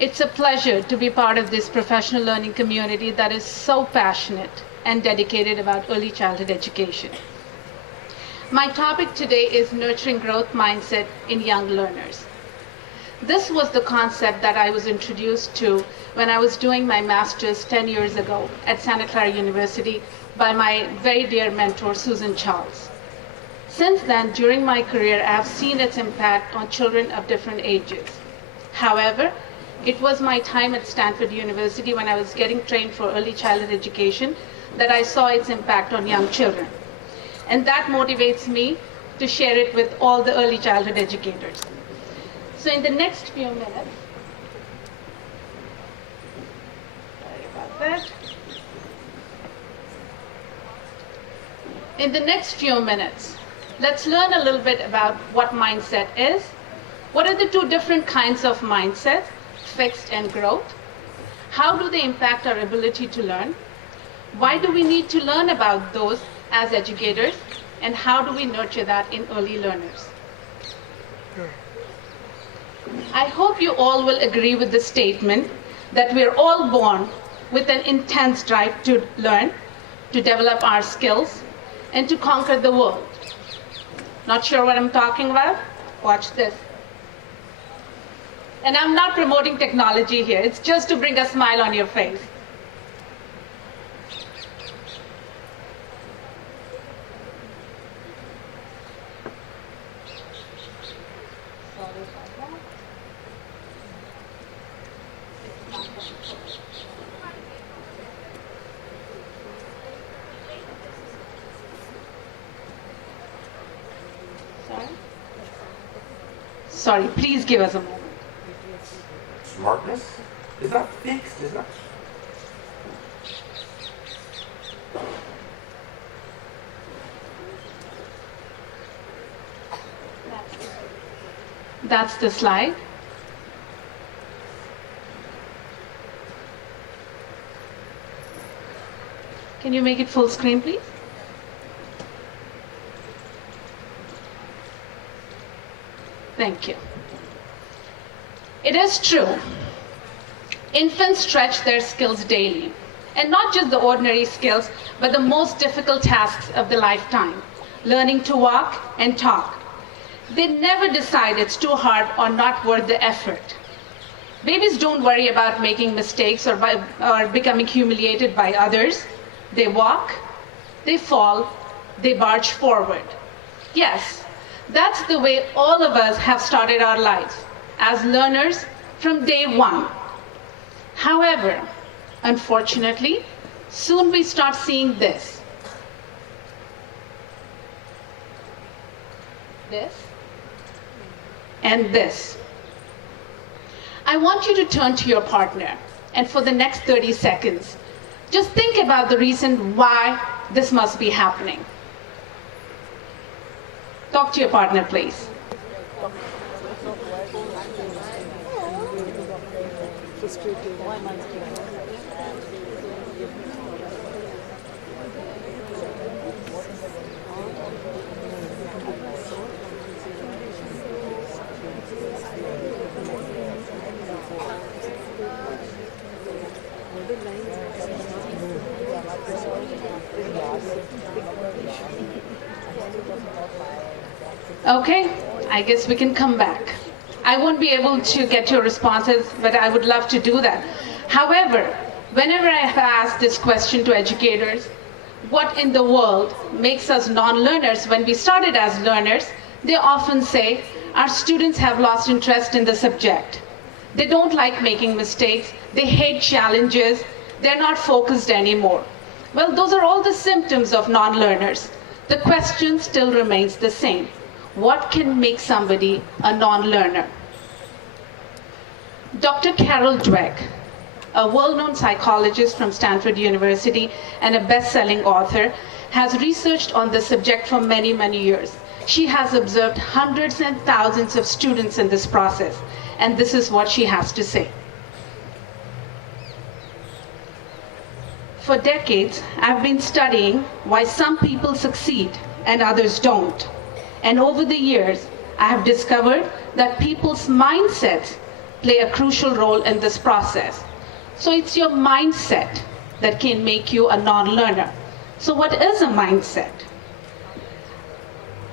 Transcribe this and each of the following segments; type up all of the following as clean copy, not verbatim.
It's a pleasure to be part of this professional learning community that is so passionate and dedicated about early childhood education. My topic today is nurturing growth mindset in young learners. This was the concept that I was introduced to when I was doing my master's 10 years ago at Santa Clara University by my very dear mentor, Susan Charles. Since then, during my career, I have seen its impact on children of different ages. However, it was my time at Stanford University when I was getting trained for early childhood education that I saw its impact on young children. And that motivates me to share it with all the early childhood educators. So in the next few minutes, sorry about that. In the next few minutes, let's learn a little bit about what mindset is. What are the two different kinds of mindset, fixed and growth? How do they impact our ability to learn? Why do we need to learn about those as educators? And how do we nurture that in early learners? I hope you all will agree with the statement that we're all born with an intense drive to learn, to develop our skills, and to conquer the world. Not sure what I'm talking about? Watch this. And I'm not promoting technology here. It's just to bring a smile on your face. Sorry, please give us a moment. Smartness is not fixed, is not. That's the slide. Can you make it full screen, please? Thank you. It is true. Infants stretch their skills daily, and not just the ordinary skills, but the most difficult tasks of the lifetime, learning to walk and talk. They never decide it's too hard or not worth the effort. Babies don't worry about making mistakes or becoming humiliated by others. They walk, they fall, they barge forward. Yes, that's the way all of us have started our lives, as learners from day one. However, unfortunately, soon we start seeing this. This. And this. I want you to turn to your partner, and for the next 30 seconds, just think about the reason why this must be happening. Talk to your partner, please. Okay, I guess we can come back. I won't be able to get your responses, but I would love to do that. However, whenever I have asked this question to educators, what in the world makes us non-learners when we started as learners, they often say, our students have lost interest in the subject. They don't like making mistakes, they hate challenges, they're not focused anymore. Well, those are all the symptoms of non-learners. The question still remains the same. What can make somebody a non-learner? Dr. Carol Dweck, a well-known psychologist from Stanford University and a best-selling author, has researched on this subject for many, many years. She has observed hundreds and thousands of students in this process, and this is what she has to say. For decades, I've been studying why some people succeed and others don't. And over the years, I have discovered that people's mindsets play a crucial role in this process. So it's your mindset that can make you a non-learner. So what is a mindset?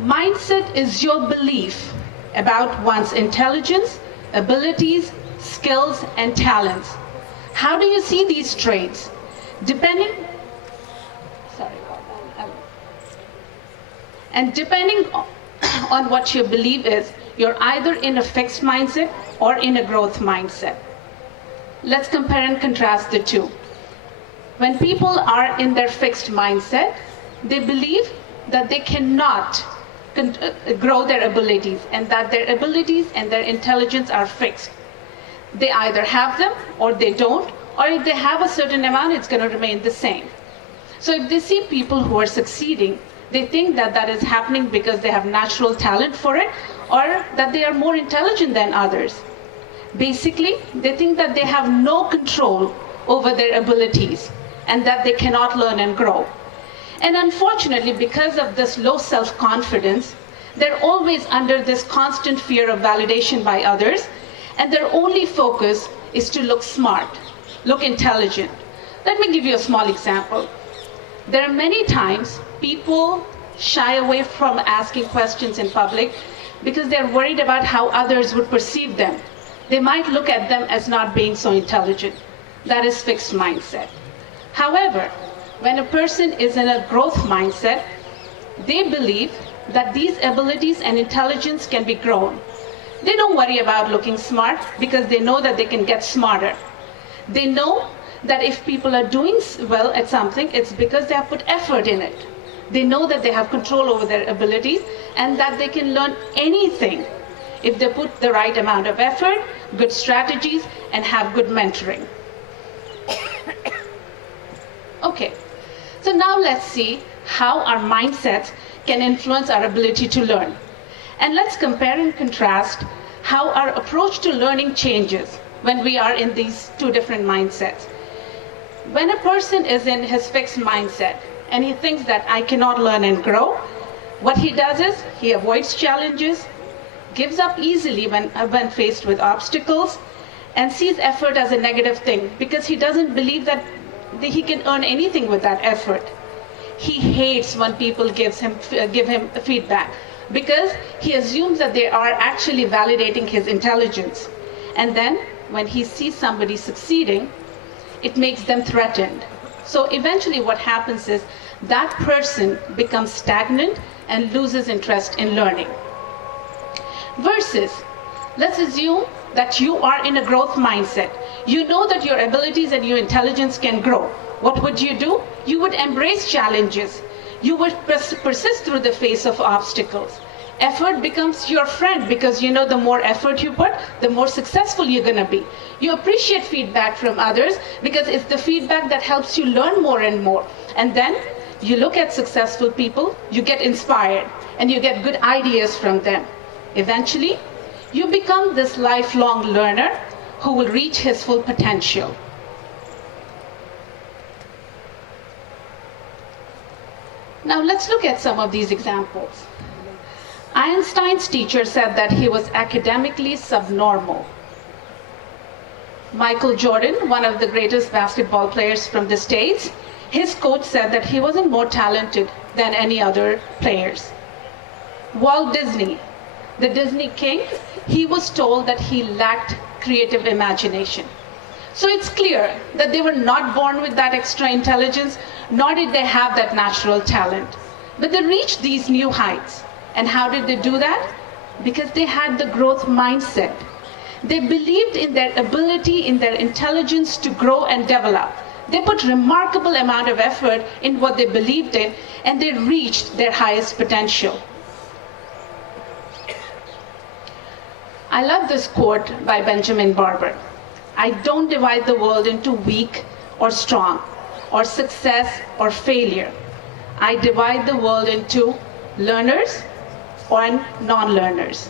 Mindset is your belief about one's intelligence, abilities, skills, and talents. How do you see these traits? Depending on what your belief is, you're either in a fixed mindset or in a growth mindset. Let's compare and contrast the two. When people are in their fixed mindset, they believe that they cannot grow their abilities and that their abilities and their intelligence are fixed. They either have them or they don't, or if they have a certain amount, it's going to remain the same. So if they see people who are succeeding, they think that that is happening because they have natural talent for it or that they are more intelligent than others. Basically, they think that they have no control over their abilities and that they cannot learn and grow. And unfortunately, because of this low self-confidence, they're always under this constant fear of validation by others, and their only focus is to look smart, look intelligent. Let me give you a small example. There are many times people shy away from asking questions in public because they're worried about how others would perceive them. They might look at them as not being so intelligent. That is fixed mindset. However, when a person is in a growth mindset, they believe that these abilities and intelligence can be grown. They don't worry about looking smart because they know that they can get smarter. They know that if people are doing well at something, it's because they have put effort in it. They know that they have control over their abilities and that they can learn anything if they put the right amount of effort, good strategies, and have good mentoring. Okay, so now let's see how our mindsets can influence our ability to learn. And let's compare and contrast how our approach to learning changes when we are in these two different mindsets. When a person is in his fixed mindset and he thinks that I cannot learn and grow, what he does is he avoids challenges, gives up easily when faced with obstacles, and sees effort as a negative thing because he doesn't believe that he can earn anything with that effort. He hates when people give him feedback because he assumes that they are actually validating his intelligence. And then when he sees somebody succeeding, it makes them threatened. So eventually what happens is that person becomes stagnant and loses interest in learning. Versus, let's assume that you are in a growth mindset. You know that your abilities and your intelligence can grow. What would you do? You would embrace challenges. You would persist through the face of obstacles. Effort becomes your friend because you know the more effort you put, the more successful you're going to be. You appreciate feedback from others because it's the feedback that helps you learn more and more. And then you look at successful people, you get inspired, and you get good ideas from them. Eventually, you become this lifelong learner who will reach his full potential. Now let's look at some of these examples. Einstein's teacher said that he was academically subnormal. Michael Jordan, one of the greatest basketball players from the States, his coach said that he wasn't more talented than any other players. Walt Disney, the Disney king, he was told that he lacked creative imagination. So it's clear that they were not born with that extra intelligence, nor did they have that natural talent. But they reached these new heights. And how did they do that? Because they had the growth mindset. They believed in their ability, in their intelligence to grow and develop. They put remarkable amount of effort in what they believed in, and they reached their highest potential. I love this quote by Benjamin Barber. I don't divide the world into weak or strong, or success or failure. I divide the world into learners or non-learners.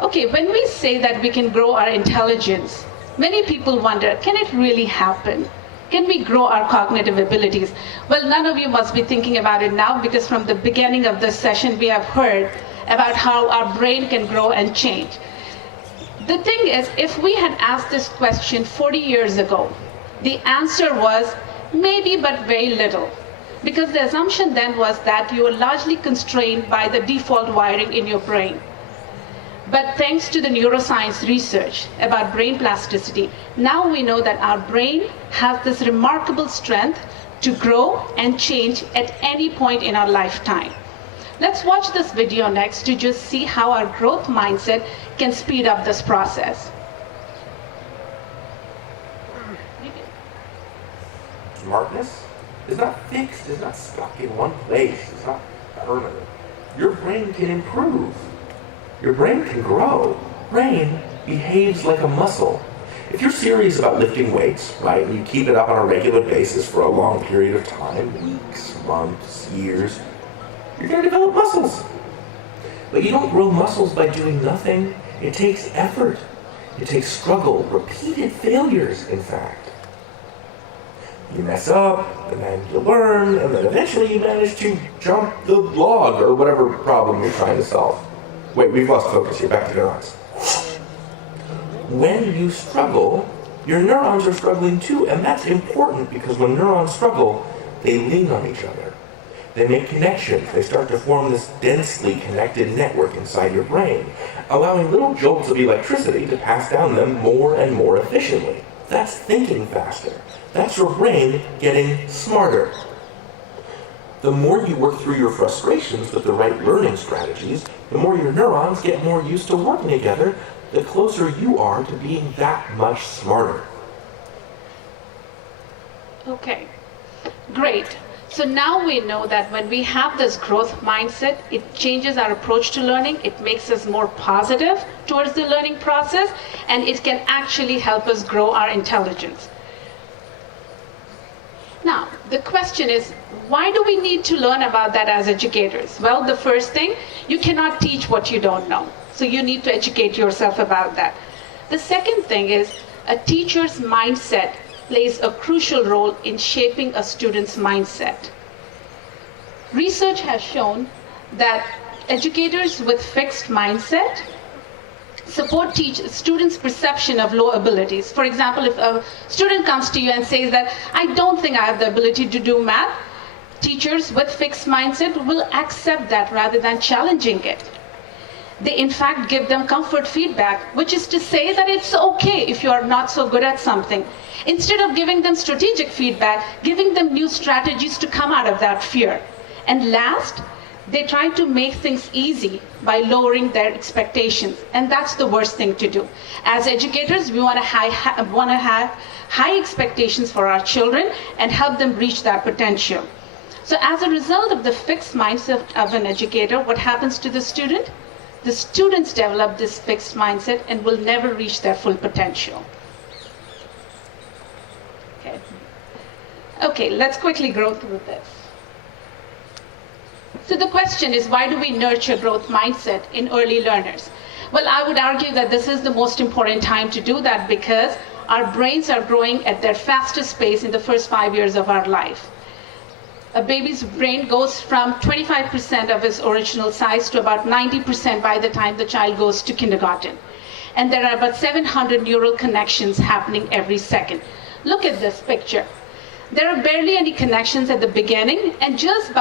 Okay, when we say that we can grow our intelligence, many people wonder, can it really happen? Can we grow our cognitive abilities? Well, none of you must be thinking about it now because from the beginning of this session we have heard about how our brain can grow and change. The thing is, if we had asked this question 40 years ago, the answer was maybe, but very little. Because the assumption then was that you were largely constrained by the default wiring in your brain. But thanks to the neuroscience research about brain plasticity, now we know that our brain has this remarkable strength to grow and change at any point in our lifetime. Let's watch this video next to just see how our growth mindset can speed up this process. Smartness is not fixed, is not stuck in one place, it's not permanent. Your brain can improve. Your brain can grow. Brain behaves like a muscle. If you're serious about lifting weights, right, and you keep it up on a regular basis for a long period of time, weeks, months, years, you're going to develop muscles. But you don't grow muscles by doing nothing. It takes effort. It takes struggle, repeated failures, in fact. You mess up, and then you learn, and then eventually you manage to jump the log or whatever problem you're trying to solve. Wait, we've lost focus here. Back to neurons. When you struggle, your neurons are struggling too, and that's important because when neurons struggle, they lean on each other. They make connections. They start to form this densely connected network inside your brain, allowing little jolts of electricity to pass down them more and more efficiently. That's thinking faster. That's your brain getting smarter. The more you work through your frustrations with the right learning strategies, the more your neurons get more used to working together, the closer you are to being that much smarter. Okay, great. So now we know that when we have this growth mindset, it changes our approach to learning, it makes us more positive towards the learning process, and it can actually help us grow our intelligence. Now, the question is, why do we need to learn about that as educators? Well, the first thing, you cannot teach what you don't know. So you need to educate yourself about that. The second thing is, a teacher's mindset plays a crucial role in shaping a student's mindset. Research has shown that educators with fixed mindset support students' perception of low abilities. For example, if a student comes to you and says that, I don't think I have the ability to do math, teachers with fixed mindset will accept that rather than challenging it. They in fact give them comfort feedback, which is to say that it's okay if you are not so good at something. Instead of giving them strategic feedback, giving them new strategies to come out of that fear. And last, they try to make things easy by lowering their expectations, and that's the worst thing to do. As educators, we want to have high expectations for our children and help them reach that potential. So as a result of the fixed mindset of an educator, what happens to the student? The students develop this fixed mindset and will never reach their full potential. Okay, let's quickly go through this. So the question is, why do we nurture growth mindset in early learners? Well, I would argue that this is the most important time to do that because our brains are growing at their fastest pace in the first 5 years of our life. A baby's brain goes from 25% of its original size to about 90% by the time the child goes to kindergarten. And there are about 700 neural connections happening every second. Look at this picture. There are barely any connections at the beginning, and just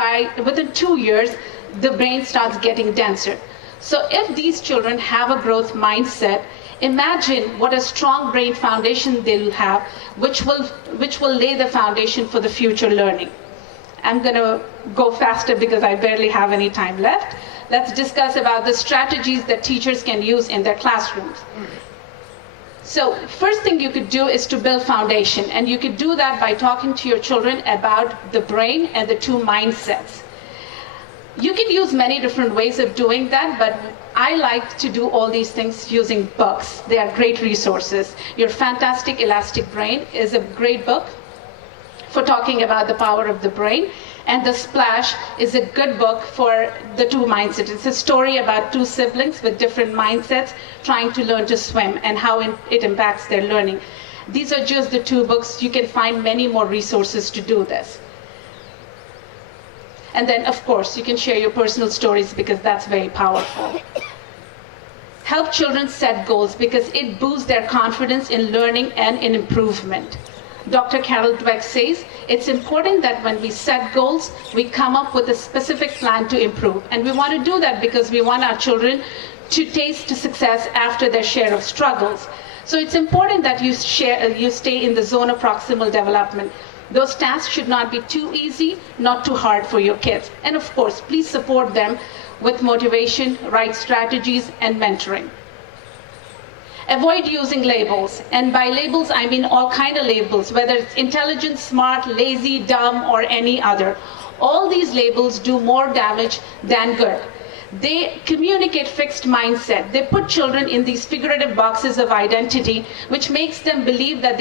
within 2 years, the brain starts getting denser. So if these children have a growth mindset, imagine what a strong brain foundation they'll have, which will lay the foundation for the future learning. I'm going to go faster because I barely have any time left. Let's discuss about the strategies that teachers can use in their classrooms. So first thing you could do is to build foundation, and you could do that by talking to your children about the brain and the two mindsets. You can use many different ways of doing that, but I like to do all these things using books. They are great resources. Your Fantastic Elastic Brain is a great book for talking about the power of the brain. And The Splash is a good book for the two mindsets. It's a story about two siblings with different mindsets trying to learn to swim and how it impacts their learning. These are just the two books. You can find many more resources to do this. And then, of course, you can share your personal stories because that's very powerful. Help children set goals because it boosts their confidence in learning and in improvement. Dr. Carol Dweck says it's important that when we set goals, we come up with a specific plan to improve. And we want to do that because we want our children to taste success after their share of struggles. So it's important that you stay in the zone of proximal development. Those tasks should not be too easy, not too hard for your kids. And of course, please support them with motivation, right strategies, and mentoring. Avoid using labels. And by labels, I mean all kinds of labels, whether it's intelligent, smart, lazy, dumb, or any other. All these labels do more damage than good. They communicate fixed mindset. They put children in these figurative boxes of identity, which makes them believe that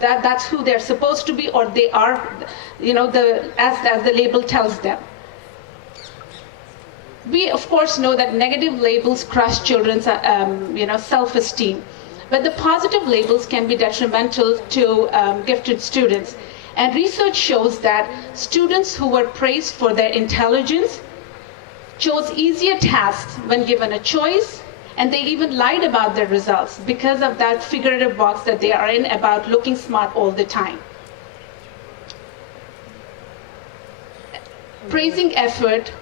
that's who they're supposed to be, or they are, as the label tells them. We, of course, know that negative labels crush children's self-esteem, but the positive labels can be detrimental to gifted students. And research shows that students who were praised for their intelligence chose easier tasks when given a choice, and they even lied about their results because of that figurative box that they are in about looking smart all the time. Praising effort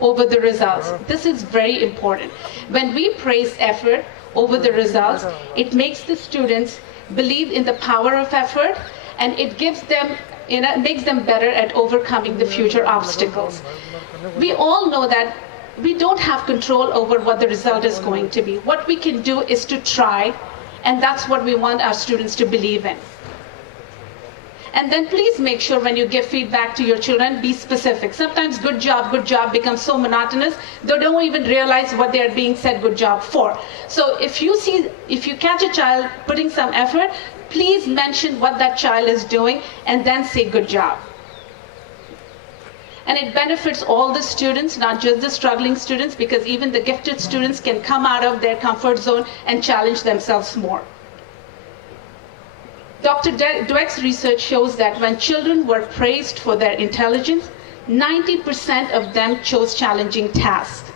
over the results. This is very important. When we praise effort over the results, it makes the students believe in the power of effort, and it gives them, makes them better at overcoming the future obstacles. We all know that we don't have control over what the result is going to be. What we can do is to try, and that's what we want our students to believe in. And then please make sure when you give feedback to your children, be specific. Sometimes good job becomes so monotonous, they don't even realize what they're being said good job for. So if you catch a child putting some effort, please mention what that child is doing and then say good job. And it benefits all the students, not just the struggling students, because even the gifted students can come out of their comfort zone and challenge themselves more. Dr. Dweck's research shows that when children were praised for their intelligence, 90% of them chose challenging tasks.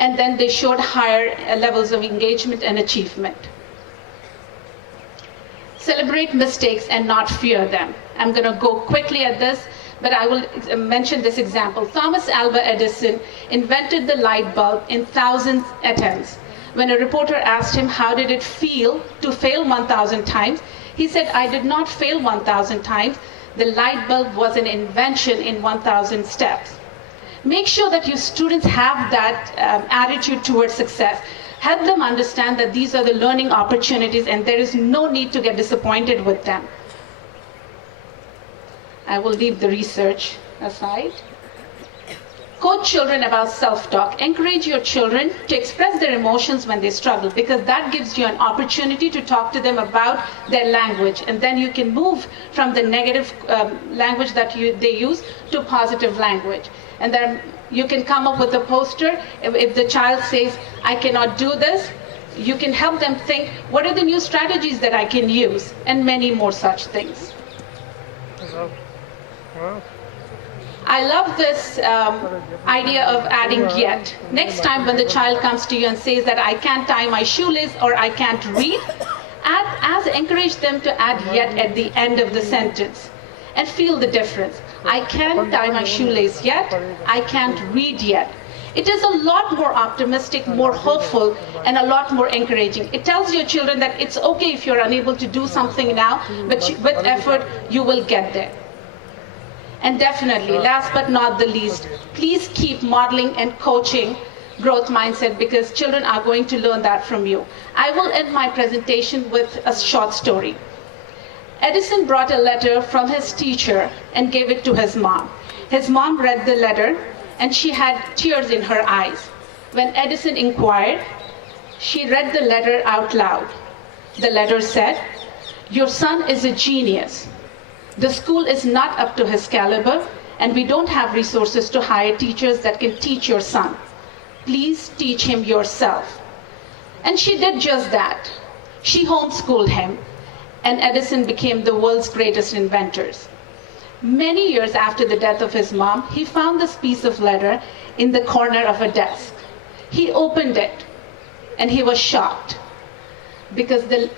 And then they showed higher levels of engagement and achievement. Celebrate mistakes and not fear them. I'm going to go quickly at this, but I will mention this example. Thomas Alva Edison invented the light bulb in thousands of attempts. When a reporter asked him how did it feel to fail 1,000 times, he said, I did not fail 1,000 times. The light bulb was an invention in 1,000 steps. Make sure that your students have that attitude towards success. Help them understand that these are the learning opportunities and there is no need to get disappointed with them. I will leave the research aside. Coach children about self-talk. Encourage your children to express their emotions when they struggle, because that gives you an opportunity to talk to them about their language, and then you can move from the negative language that they use to positive language. And then you can come up with a poster. If the child says, I cannot do this, you can help them think, what are the new strategies that I can use, and many more such things. I love this idea of adding yet. Next time when the child comes to you and says that I can't tie my shoelace or I can't read, encourage them to add yet at the end of the sentence and feel the difference. I can't tie my shoelace yet, I can't read yet. It is a lot more optimistic, more hopeful, and a lot more encouraging. It tells your children that it's okay if you're unable to do something now, but with effort, you will get there. And definitely, last but not the least, please keep modeling and coaching growth mindset, because children are going to learn that from you. I will end my presentation with a short story. Edison brought a letter from his teacher and gave it to his mom. His mom read the letter and she had tears in her eyes. When Edison inquired, she read the letter out loud. The letter said, "Your son is a genius. The school is not up to his caliber, and we don't have resources to hire teachers that can teach your son. Please teach him yourself." And she did just that. She homeschooled him, and Edison became the world's greatest inventors. Many years after the death of his mom, he found this piece of letter in the corner of a desk. He opened it. and he was shocked because the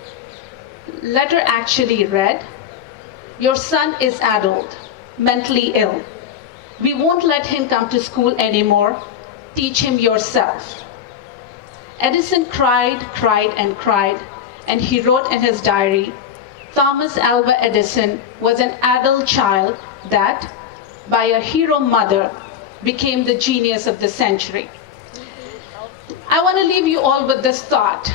letter actually read, "Your son is adult, mentally ill. We won't let him come to school anymore. Teach him yourself." Edison cried, cried, and cried, and he wrote in his diary, Thomas Alva Edison was an adult child that, by a hero mother, became the genius of the century. I want to leave you all with this thought.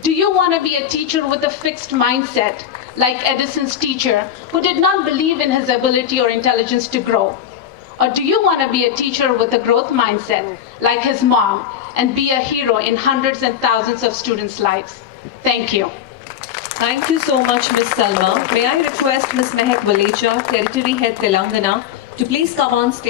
Do you want to be a teacher with a fixed mindset, like Edison's teacher, who did not believe in his ability or intelligence to grow? Or do you want to be a teacher with a growth mindset, like his mom, and be a hero in hundreds and thousands of students' lives? Thank you. Thank you so much, Ms. Salma. May I request Ms. Mehak Valecha, Territory Head Telangana, to please come on stage.